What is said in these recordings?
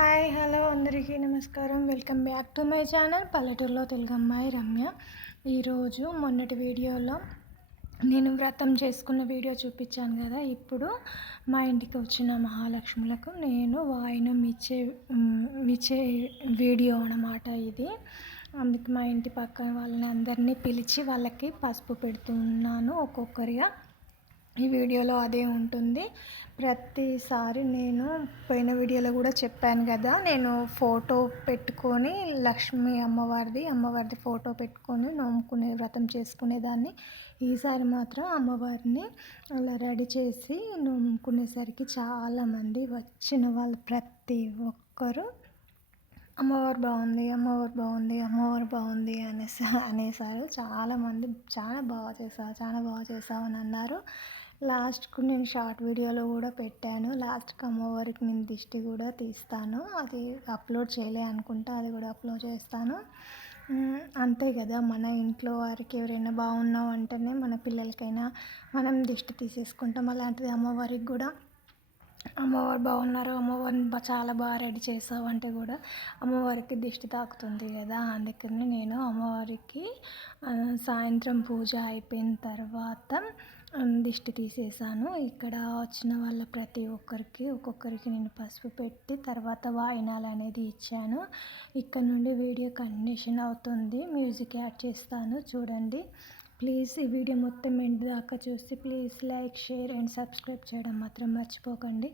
Hi hello అందరికీ నమస్కారం. Welcome back to my channel పల్లెటూరులో తెలుగు అమ్మాయి రమ్య. ఈరోజు మొన్నటి వీడియోలో నేను వ్రతం చేసుకున్న వీడియో చూపించాను కదా. ఇప్పుడు మా ఇంటికి వచ్చిన మహాలక్ష్ములకు నేను వాయినం ఇచ్చే వీడియో అన్నమాట ఇది. అందుకు మా ఇంటి పక్కన వాళ్ళని అందరినీ పిలిచి వాళ్ళకి పసుపు పెడుతున్నాను ఒక్కొక్కరిగా. ఈ వీడియోలో అదే ఉంటుంది. ప్రతిసారి నేను పోయిన వీడియోలో కూడా చెప్పాను కదా, నేను ఫోటో పెట్టుకొని లక్ష్మీ అమ్మవారిది ఫోటో పెట్టుకొని నోముకునే వ్రతం చేసుకునేదాన్ని. ఈసారి మాత్రం అమ్మవారిని అలా రెడీ చేసి నోముకునేసరికి చాలామంది వచ్చిన వాళ్ళు ప్రతి ఒక్కరు అమ్మవారు బాగుంది, అమ్మవారు బాగుంది, అమ్మవారు బాగుంది అనేసారు. చాలామంది చాలా బాగా చేసావు అని అన్నారు. లాస్ట్కు నేను షార్ట్ వీడియోలో కూడా పెట్టాను. లాస్ట్కి అమ్మవారికి నేను దిష్టి కూడా తీస్తాను. అది అప్లోడ్ చేయలే అనుకుంటా, అది కూడా అప్లోడ్ చేస్తాను. అంతే కదా, మన ఇంట్లో వారికి ఎవరైనా బాగున్నావు అంటేనే మన పిల్లలకైనా మనం దిష్టి తీసేసుకుంటాం. అలాంటిది అమ్మవారికి కూడా అమ్మవారు బాగున్నారు, అమ్మవారిని చాలా బాగా రెడీ చేసావు అంటే కూడా అమ్మవారికి దిష్టి తాకుతుంది కదా. అందుకని నేను అమ్మవారికి సాయంత్రం పూజ అయిపోయిన తర్వాత దిష్టి తీసేసాను. ఇక్కడ వచ్చిన వాళ్ళ ప్రతి ఒక్కొక్కరికి నేను పసుపు పెట్టి తర్వాత వాయినాలు అనేది ఇచ్చాను. ఇక్కడ నుండి వీడియో కంటిన్యూషన్ అవుతుంది. మ్యూజిక్ యాడ్ చేస్తాను చూడండి. ప్లీజ్ ఈ వీడియో మొత్తం ఎండ్ దాకా చూసి please like, share and subscribe చేయడం మాత్రం మర్చిపోకండి.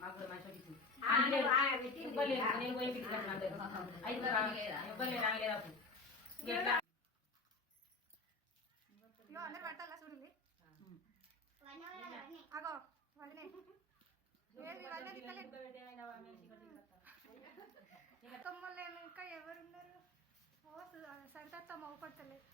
మాకు కూడా మంచి వచ్చింది నేను పోయి అయితే అందరు పట్టాలా చూడండి అగో వదిలే తమ్ముళ్ళు ఇంకా ఎవరున్నారు సరితత్తం అవ్వకొట్టలేదు